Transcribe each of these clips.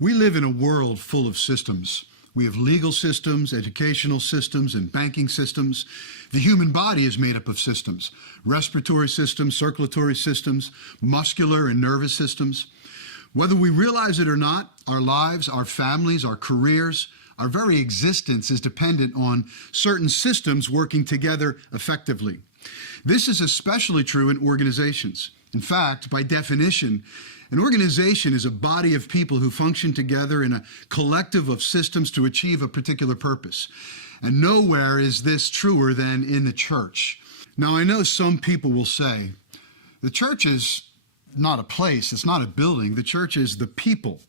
We live in a world full of systems. We have legal systems, educational systems, and banking systems. The human body is made up of systems: respiratory systems, circulatory systems, muscular and nervous systems. Whether we realize it or not, our lives, our families, our careers, our very existence is dependent on certain systems working together effectively. This is especially true in organizations. In fact, by definition, an organization is a body of people who function together in a collective of systems to achieve a particular purpose. And nowhere is this truer than in the church. Now, I know some people will say, the church is not a place, it's not a building, the church is the people.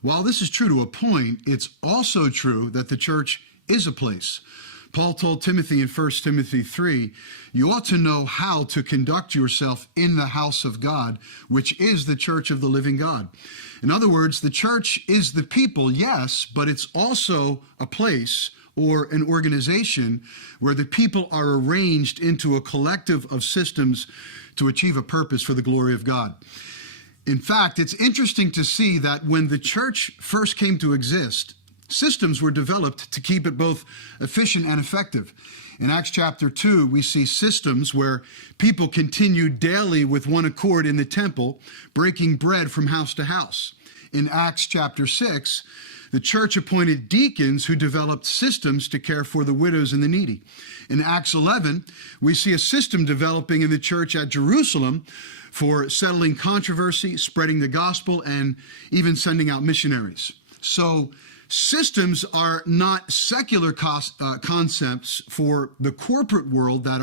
While this is true to a point, it's also true that the church is a place. Paul told Timothy in 1 Timothy 3, you ought to know how to conduct yourself in the house of God, which is the church of the living God. In other words, the church is the people, yes, but it's also a place or an organization where the people are arranged into a collective of systems to achieve a purpose for the glory of God. In fact, it's interesting to see that when the church first came to exist, systems were developed to keep it both efficient and effective. In Acts chapter 2, we see systems where people continued daily with one accord in the temple, breaking bread from house to house. In Acts chapter 6, the church appointed deacons who developed systems to care for the widows and the needy. In Acts 11, we see a system developing in the church at Jerusalem for settling controversy, spreading the gospel, and even sending out missionaries. So, systems are not secular concepts for the corporate world that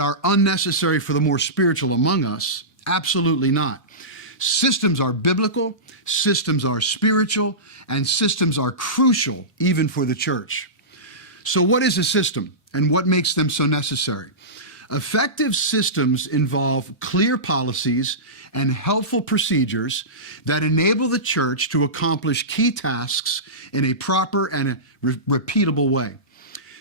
are unnecessary for the more spiritual among us. Absolutely not. Systems are biblical, systems are spiritual, and systems are crucial even for the church. So what is a system and what makes them so necessary? Effective systems involve clear policies and helpful procedures that enable the church to accomplish key tasks in a proper and a repeatable way.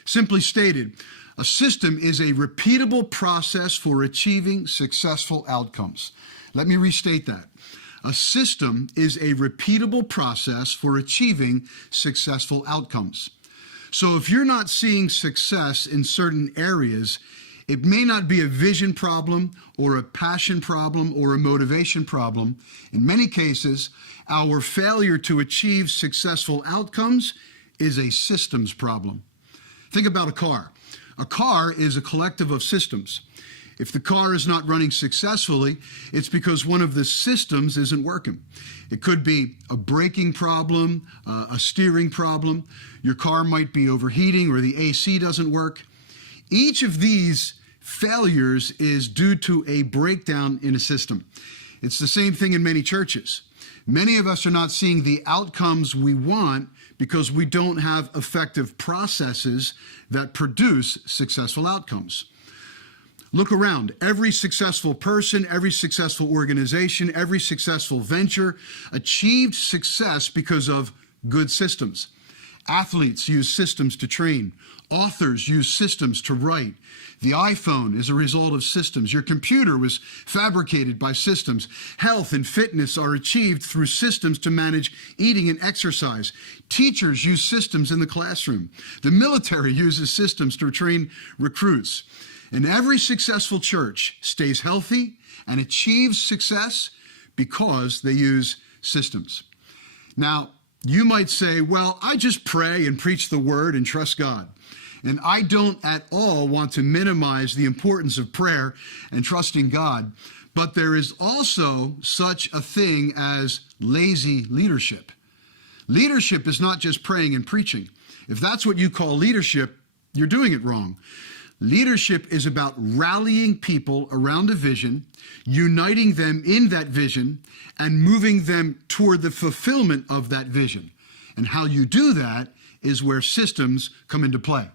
Simply stated, a system is a repeatable process for achieving successful outcomes. Let me restate that. A system is a repeatable process for achieving successful outcomes. So if you're not seeing success in certain areas, it may not be a vision problem or a passion problem or a motivation problem. In many cases, our failure to achieve successful outcomes is a systems problem. Think about a car. A car is a collective of systems. If the car is not running successfully, it's because one of the systems isn't working. It could be a braking problem, a steering problem. Your car might be overheating or the AC doesn't work. Each of these failures is due to a breakdown in a system. It's the same thing in many churches. Many of us are not seeing the outcomes we want because we don't have effective processes that produce successful outcomes. Look around. Every successful person, every successful organization, every successful venture achieved success because of good systems. Athletes use systems to train. Authors use systems to write. The iPhone is a result of systems. Your computer was fabricated by systems. Health and fitness are achieved through systems to manage eating and exercise. Teachers use systems in the classroom. The military uses systems to train recruits. And every successful church stays healthy and achieves success because they use systems. Now, you might say, well, I just pray and preach the word and trust God. And I don't at all want to minimize the importance of prayer and trusting God, but there is also such a thing as lazy leadership. Leadership is not just praying and preaching. If that's what you call leadership, you're doing it wrong. Leadership is about rallying people around a vision, uniting them in that vision, and moving them toward the fulfillment of that vision. And how you do that is where systems come into play.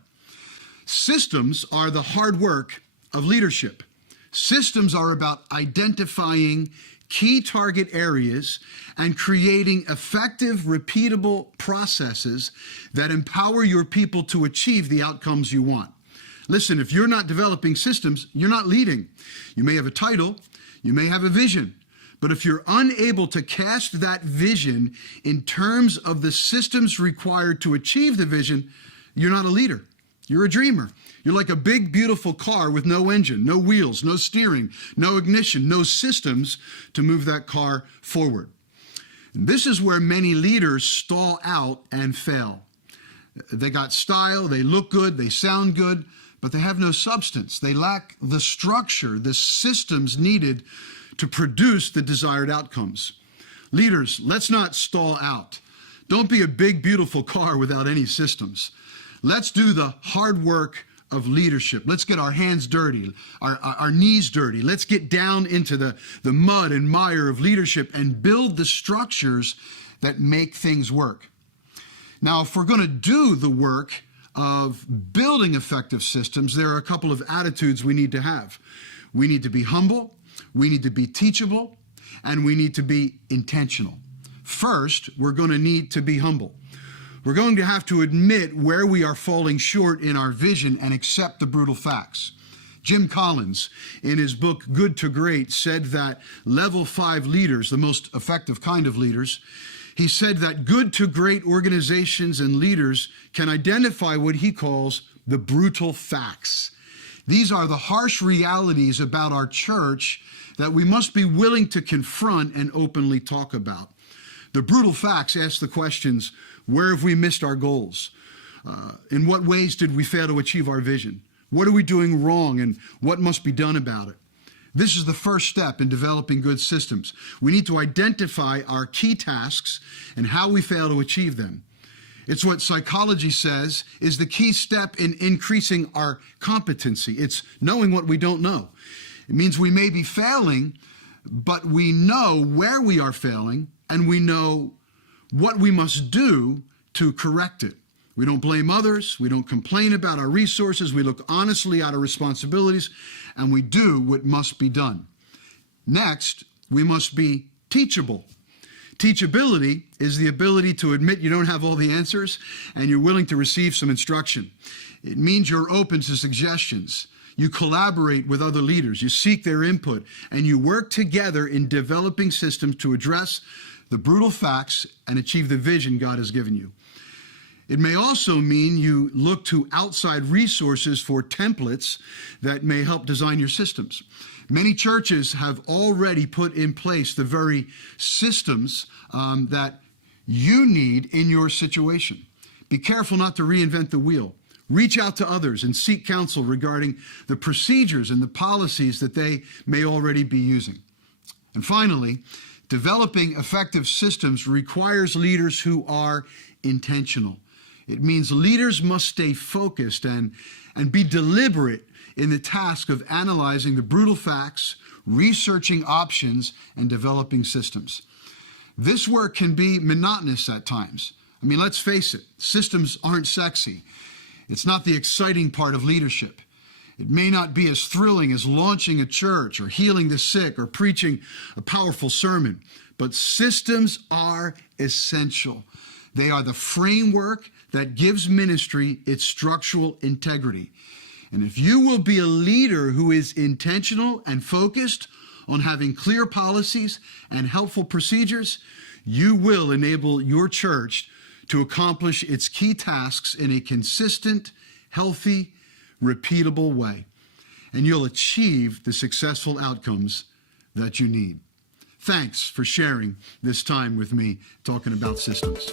Systems are the hard work of leadership. Systems are about identifying key target areas and creating effective, repeatable processes that empower your people to achieve the outcomes you want. Listen, if you're not developing systems, you're not leading. You may have a title, you may have a vision, But if you're unable to cast that vision in terms of the systems required to achieve the vision, you're not a leader. You're a dreamer. You're like a big, beautiful car with no engine, no wheels, no steering, no ignition, no systems to move that car forward. And this is where many leaders stall out and fail. They got style, they look good, they sound good, but they have no substance. They lack the structure, the systems needed to produce the desired outcomes. Leaders, let's not stall out. Don't be a big, beautiful car without any systems. Let's do the hard work of leadership. Let's get our hands dirty, our knees dirty. Let's get down into the mud and mire of leadership and build the structures that make things work. Now, if we're going to do the work of building effective systems, there are a couple of attitudes we need to have. We need to be humble, we need to be teachable, and we need to be intentional. First, we're going to need to be humble. We're going to have to admit where we are falling short in our vision and accept the brutal facts. Jim Collins, in his book Good to Great, said that level 5 leaders, the most effective kind of leaders, he said that good to great organizations and leaders can identify what he calls the brutal facts. These are the harsh realities about our church that we must be willing to confront and openly talk about. The brutal facts ask the questions, where have we missed our goals? In what ways did we fail to achieve our vision? What are we doing wrong and what must be done about it? This is the first step in developing good systems. We need to identify our key tasks and how we fail to achieve them. It's what psychology says is the key step in increasing our competency. It's knowing what we don't know. It means we may be failing, but we know where we are failing and we know what we must do to correct it. We don't blame others, we don't complain about our resources, we look honestly at our responsibilities, and we do what must be done. Next, we must be teachable. Teachability is the ability to admit you don't have all the answers and you're willing to receive some instruction. It means you're open to suggestions. You collaborate with other leaders, you seek their input, and you work together in developing systems to address the brutal facts and achieve the vision God has given you. It may also mean you look to outside resources for templates that may help design your systems. Many churches have already put in place the very systems that you need in your situation. Be careful not to reinvent the wheel. Reach out to others and seek counsel regarding the procedures and the policies that they may already be using. And finally, developing effective systems requires leaders who are intentional. It means leaders must stay focused and be deliberate in the task of analyzing the brutal facts, researching options, and developing systems. This work can be monotonous at times. I mean, let's face it, systems aren't sexy. It's not the exciting part of leadership. It may not be as thrilling as launching a church or healing the sick or preaching a powerful sermon, but systems are essential. They are the framework that gives ministry its structural integrity. And if you will be a leader who is intentional and focused on having clear policies and helpful procedures, you will enable your church to accomplish its key tasks in a consistent, healthy, repeatable way. And you'll achieve the successful outcomes that you need. Thanks for sharing this time with me talking about systems.